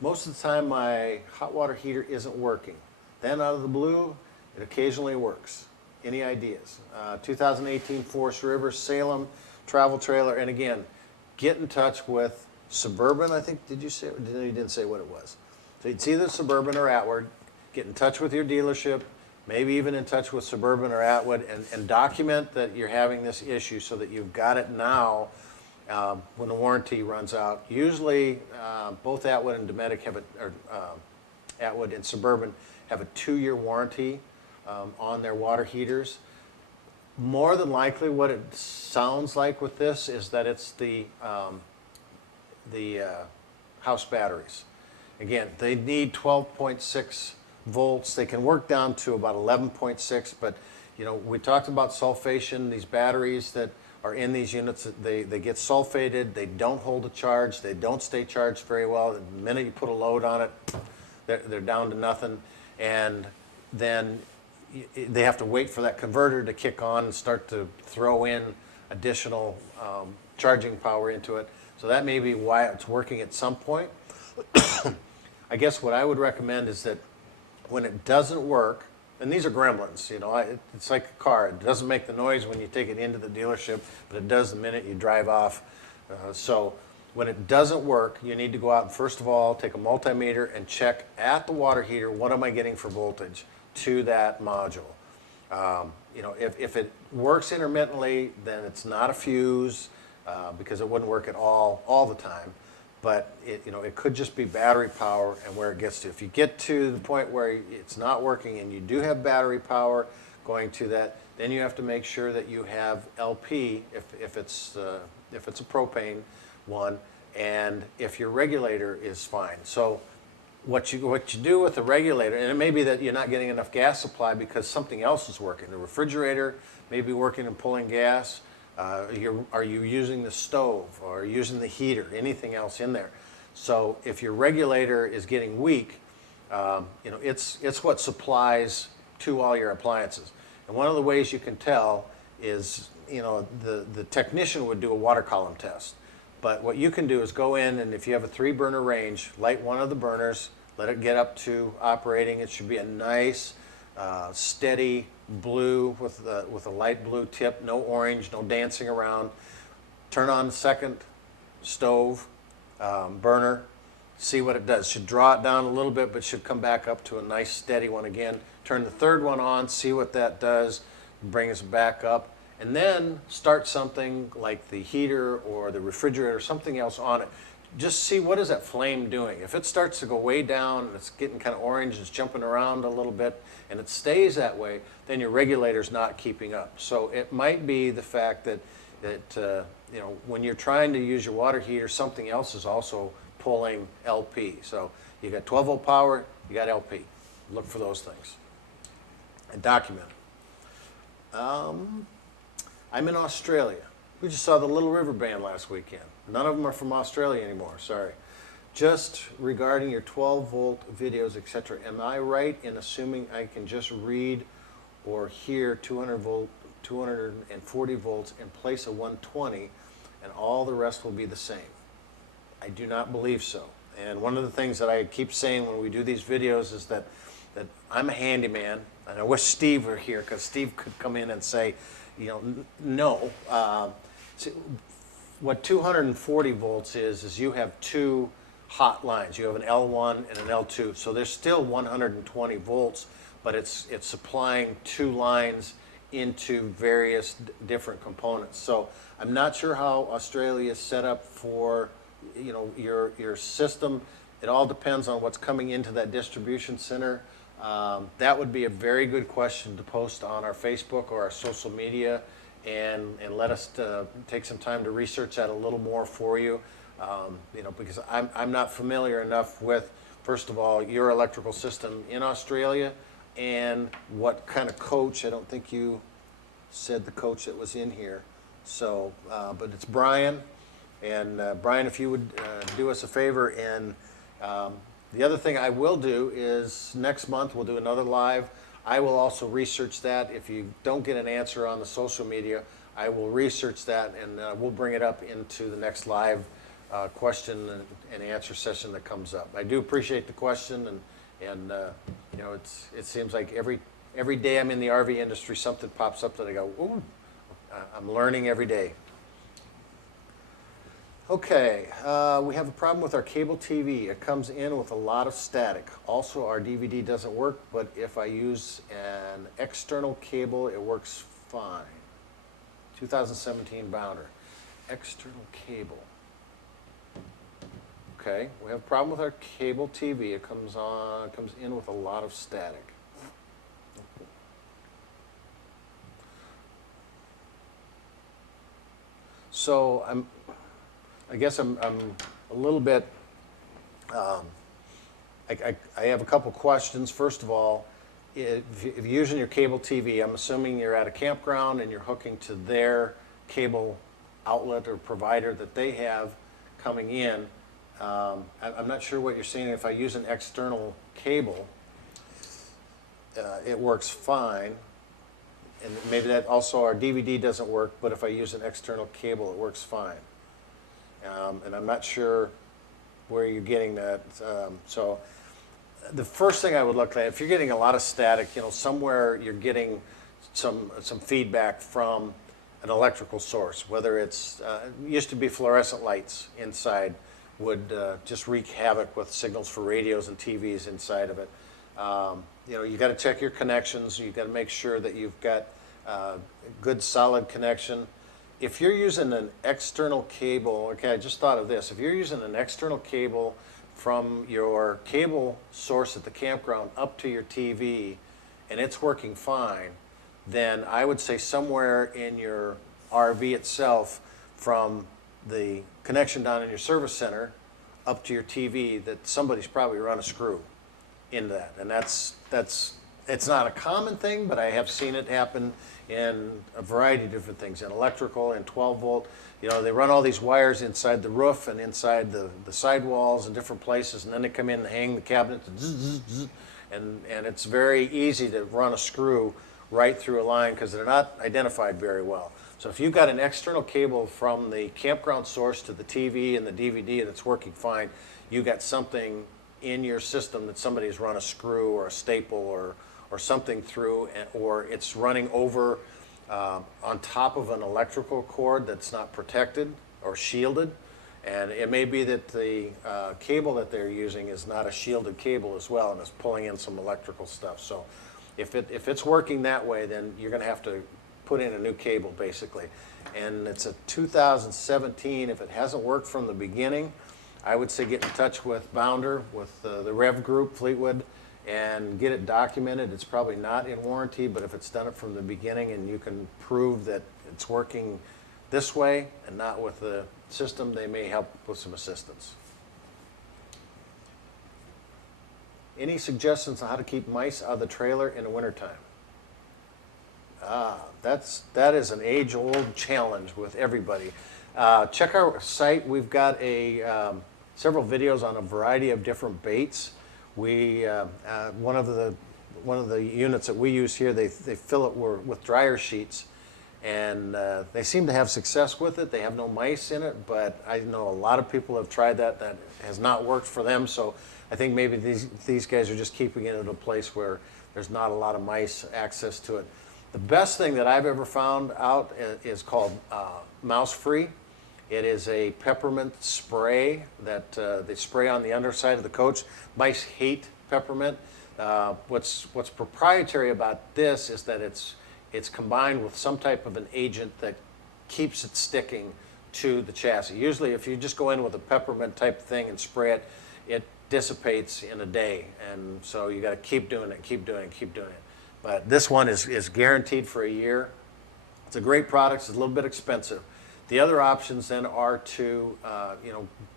Most of the time my hot water heater isn't working. Then out of the blue, it occasionally works. Any ideas? 2018 Forest River, Salem, travel trailer, and again, get in touch with Suburban, I think, did you say? No, you didn't say what it was. So it's either Suburban or Atwood. Get in touch with your dealership, maybe even in touch with Suburban or Atwood, and document that you're having this issue so that you've got it now when the warranty runs out. Usually, both Atwood and Dometic have Atwood and Suburban have a 2-year warranty on their water heaters. More than likely, what it sounds like with this is that it's the house batteries. Again, they need 12.6 volts. They can work down to about 11.6, but you know, we talked about sulfation. These batteries that are in these units, they get sulfated, they don't hold a charge, they don't stay charged very well. The minute you put a load on it, they're down to nothing, and then they have to wait for that converter to kick on and start to throw in additional charging power into it. So that may be why it's working at some point. I guess what I would recommend is that when it doesn't work, and these are gremlins, you know, it's like a car. It doesn't make the noise when you take it into the dealership, but it does the minute you drive off. So when it doesn't work, you need to go out and first of all take a multimeter and check at the water heater, what am I getting for voltage to that module. You know, if it works intermittently, then it's not a fuse because it wouldn't work at all the time. But you know, it could just be battery power and where it gets to. If you get to the point where it's not working and you do have battery power going to that, then you have to make sure that you have LP if it's a propane one, and if your regulator is fine. So what you do with the regulator, and it may be that you're not getting enough gas supply because something else is working. The refrigerator may be working and pulling gas. Are you using the stove or using the heater, anything else in there? So if your regulator is getting weak, you know, it's what supplies to all your appliances. And one of the ways you can tell is, you know, the technician would do a water column test. But what you can do is go in, and if you have a 3-burner range, light one of the burners, let it get up to operating. It should be a nice, steady blue with a light blue tip, no orange, no dancing around. Turn on the second stove burner, see what it does. Should draw it down a little bit, but should come back up to a nice steady one again. Turn the third one on, see what that does, bring us back up, and then start something like the heater or the refrigerator, something else on it. Just see what is that flame doing. If it starts to go way down and it's getting kind of orange, it's jumping around a little bit, and it stays that way, then your regulator's not keeping up. So it might be the fact that you know, when you're trying to use your water heater, something else is also pulling LP. So you got 12-volt power, you got LP. Look for those things and document them. I'm in Australia. We just saw the Little River Band last weekend. None of them are from Australia anymore, sorry. Just regarding your 12-volt videos, etc., am I right in assuming I can just read or here 240 volts in place of 120, and all the rest will be the same. I do not believe so. And one of the things that I keep saying when we do these videos is that I'm a handyman, and I wish Steve were here, because Steve could come in and say, you know, no. See, what 240 volts is you have two hot lines. You have an L1 and an L2, so there's still 120 volts, but it's supplying two lines into various different components. So I'm not sure how Australia is set up for, you know, your system. It all depends on what's coming into that distribution center. That would be a very good question to post on our Facebook or our social media, and let us take some time to research that a little more for you. You know, because I'm not familiar enough with, first of all, your electrical system in Australia, and what kind of coach. I don't think you said the coach that was in here. So, but it's Brian. And Brian, if you would do us a favor, and the other thing I will do is next month we'll do another live. I will also research that. If you don't get an answer on the social media, I will research that, and we'll bring it up into the next live question and answer session that comes up. I do appreciate the question, and you know, it seems like every day I'm in the RV industry, something pops up that I go, ooh, I'm learning every day. Okay, we have a problem with our cable TV. It comes in with a lot of static. Also, our DVD doesn't work, but if I use an external cable, it works fine. 2017 Bounder. External cable. Okay, we have a problem with our cable TV. It comes in with a lot of static. So I guess I'm a little bit, I have a couple questions. First of all, if you're using your cable TV, I'm assuming you're at a campground and you're hooking to their cable outlet or provider that they have coming in. I'm not sure what you're saying. If I use an external cable, it works fine. And maybe that also our DVD doesn't work, but if I use an external cable, it works fine. And I'm not sure where you're getting that. So the first thing I would look at, if you're getting a lot of static, you know, somewhere you're getting some feedback from an electrical source, whether it's, used to be fluorescent lights inside would just wreak havoc with signals for radios and TVs inside of it. You know, you got to check your connections. You've got to make sure that you've got a good solid connection. If you're using an external cable, okay, I just thought of this. If you're using an external cable from your cable source at the campground up to your TV and it's working fine, then I would say somewhere in your RV itself, from the connection down in your service center up to your TV, that somebody's probably run a screw into that. And it's not a common thing, but I have seen it happen in a variety of different things, in electrical and 12 volt. You know, they run all these wires inside the roof and inside the sidewalls and different places, and then they come in and hang the cabinets, and, zzz, zzz, zzz, and it's very easy to run a screw right through a line because they're not identified very well. So if you've got an external cable from the campground source to the TV and the DVD that's working fine, you got something in your system that somebody's run a screw or a staple or something through, or it's running over on top of an electrical cord that's not protected or shielded. And it may be that the cable that they're using is not a shielded cable as well, and it's pulling in some electrical stuff. So if it's working that way, then you're going to have to put in a new cable, basically. And it's a 2017. If it hasn't worked from the beginning, I would say get in touch with Bounder, with the Rev Group, Fleetwood, and get it documented. It's probably not in warranty, but if it's done it from the beginning and you can prove that it's working this way and not with the system, they may help with some assistance. Any suggestions on how to keep mice out of the trailer in the wintertime? That is an age-old challenge with everybody. Check our site. We've got several videos on a variety of different baits. One of the one of the units that we use here, they fill it with dryer sheets, and they seem to have success with it. They have no mice in it, but I know a lot of people have tried that. That has not worked for them, so I think maybe these guys are just keeping it at a place where there's not a lot of mice access to it. The best thing that I've ever found out is called mouse free. It is a peppermint spray that they spray on the underside of the coach. Mice hate peppermint. What's proprietary about this is that it's combined with some type of an agent that keeps it sticking to the chassis. Usually if you just go in with a peppermint type thing and spray it, it dissipates in a day. And so you got to keep doing it, keep doing it, keep doing it. But this one is guaranteed for a year. It's a great product. It's a little bit expensive. The other options then are to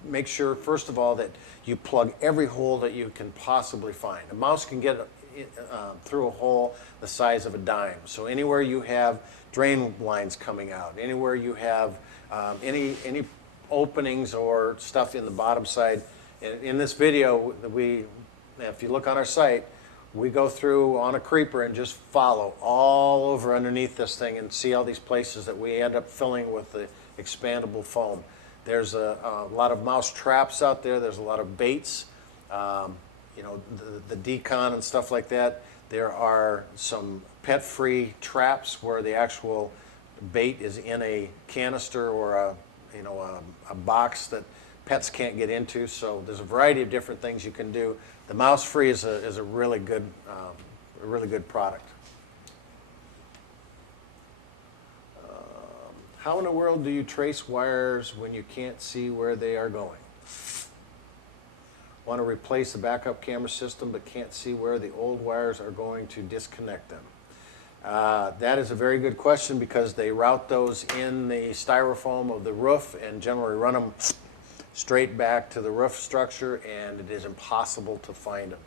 make sure, first of all, that you plug every hole that you can possibly find. A mouse can get through a hole the size of a dime. So anywhere you have drain lines coming out, anywhere you have any openings or stuff in the bottom side. In this video, if you look on our site, we go through on a creeper and just follow all over underneath this thing and see all these places that we end up filling with the expandable foam. There's a lot of mouse traps out there. There's a lot of baits, the decon and stuff like that. There are some pet-free traps where the actual bait is in a canister or a box that pets can't get into. So there's a variety of different things you can do. The mouse free is a really good product. How in the world do you trace wires when you can't see where they are going? Want to replace the backup camera system but can't see where the old wires are going to disconnect them? That is a very good question because they route those in the styrofoam of the roof and generally run them straight back to the roof structure, and it is impossible to find them.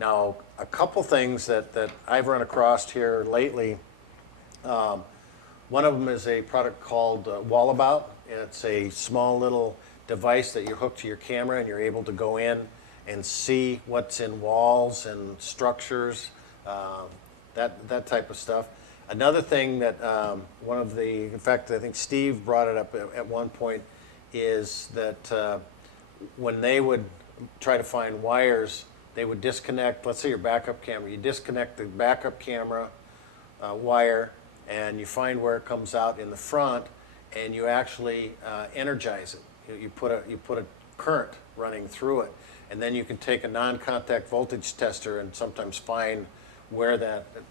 Now, a couple things that I've run across here lately, one of them is a product called Wallabout. It's a small little device that you hook to your camera and you're able to go in and see what's in walls and structures, that type of stuff. Another thing that in fact, I think Steve brought it up at one point, is that when they would try to find wires, they would disconnect, let's say your backup camera, you disconnect the backup camera wire and you find where it comes out in the front and you actually energize it. You put a current running through it, and then you can take a non-contact voltage tester and sometimes find where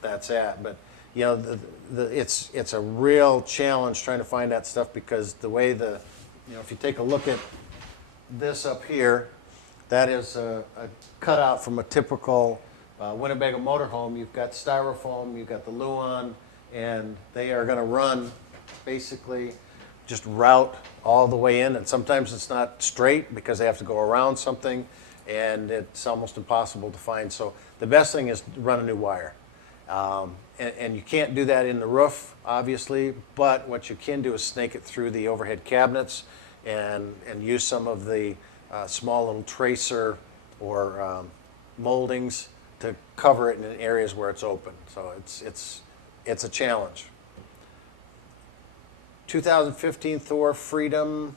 that's at. But it's a real challenge trying to find that stuff because the way if you take a look at this up here, that is a cutout from a typical Winnebago motorhome. You've got styrofoam, you've got the Luan, and they are going to run basically just route all the way in, and sometimes it's not straight because they have to go around something, and it's almost impossible to find. So the best thing is to run a new wire. And you can't do that in the roof, obviously, but what you can do is snake it through the overhead cabinets and use some of the small little tracer or moldings to cover it in areas where it's open. So it's a challenge. 2015 Thor Freedom.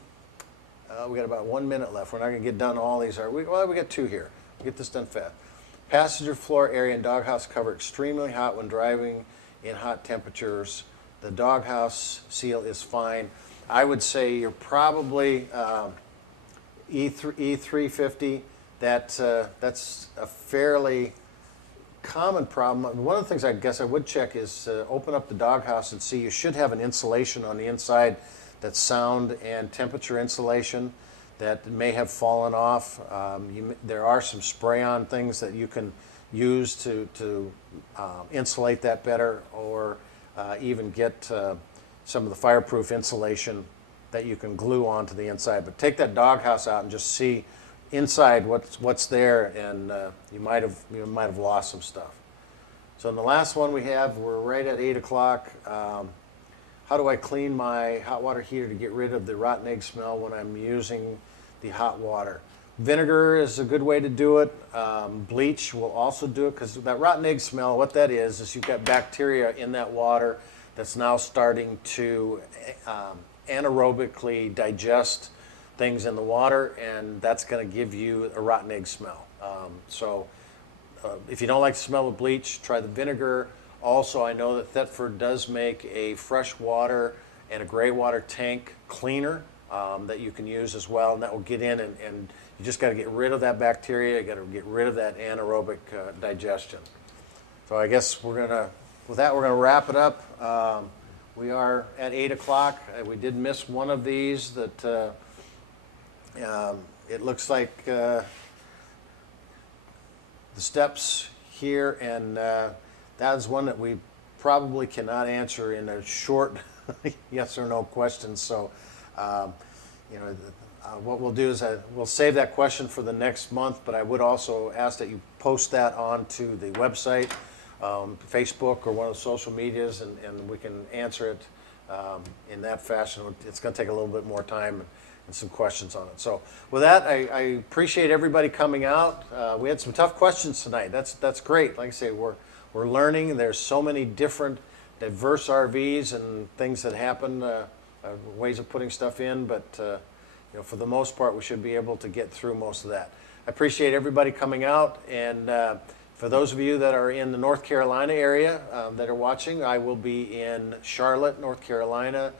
We got about 1 minute left. We're not going to get done all these. We got two here. We'll get this done fast. Passenger floor area and doghouse cover extremely hot when driving in hot temperatures. The Doghouse Seal is fine. I would say you're probably E350. That's a fairly common problem. One of the things I guess I would check is open up the doghouse and see. You should have an insulation on the inside that's sound and temperature insulation that may have fallen off. There are some spray-on things that you can use to insulate that better, or even get some of the fireproof insulation that you can glue onto the inside. But take that doghouse out and just see inside what's there, and you might have lost some stuff. So in the last one we're right at 8 o'clock. How do I clean my hot water heater to get rid of the rotten egg smell when I'm using the hot water? Vinegar is a good way to do it. Bleach will also do it, because that rotten egg smell, what that is you've got bacteria in that water that's now starting to anaerobically digest things in the water, and that's going to give you a rotten egg smell. If you don't like the smell of bleach, try the vinegar. Also, I know that Thetford does make a fresh water and a gray water tank cleaner that you can use as well, and that will get in, and you just got to get rid of that bacteria. You got to get rid of that anaerobic digestion. So I guess with that, we're gonna wrap it up. We are at 8 o'clock. We did miss one of these that it looks like the steps here, and that is one that we probably cannot answer in a short yes or no question. So, what we'll do is we'll save that question for the next month, but I would also ask that you post that onto the website, Facebook, or one of the social medias, and we can answer it in that fashion. It's going to take a little bit more time and some questions on it. So with that, I appreciate everybody coming out. We had some tough questions tonight. That's great. Like I say, we're learning. There's so many different diverse RVs and things that happen, ways of putting stuff in, but for the most part, we should be able to get through most of that. I appreciate everybody coming out, and for those of you that are in the North Carolina area that are watching, I will be in Charlotte, North Carolina,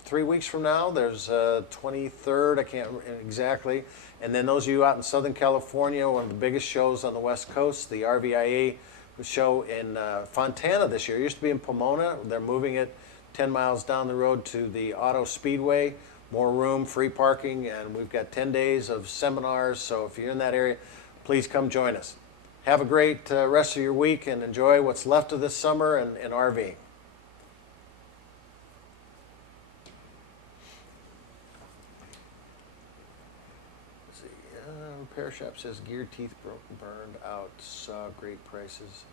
3 weeks from now. There's 23rd, I can't exactly. And then those of you out in Southern California, one of the biggest shows on the West Coast, the RVIA show in Fontana this year. It used to be in Pomona. They're moving it 10 miles down the road to the Auto Speedway. More room, free parking, and we've got 10 days of seminars. So if you're in that area, please come join us. Have a great rest of your week, and enjoy what's left of this summer and RVing. Repair shop says gear teeth broken, burned out, saw great prices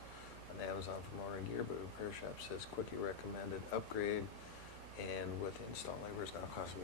on Amazon for motor gear, but repair shop says quickie recommended upgrade, and with install labor is going to cost me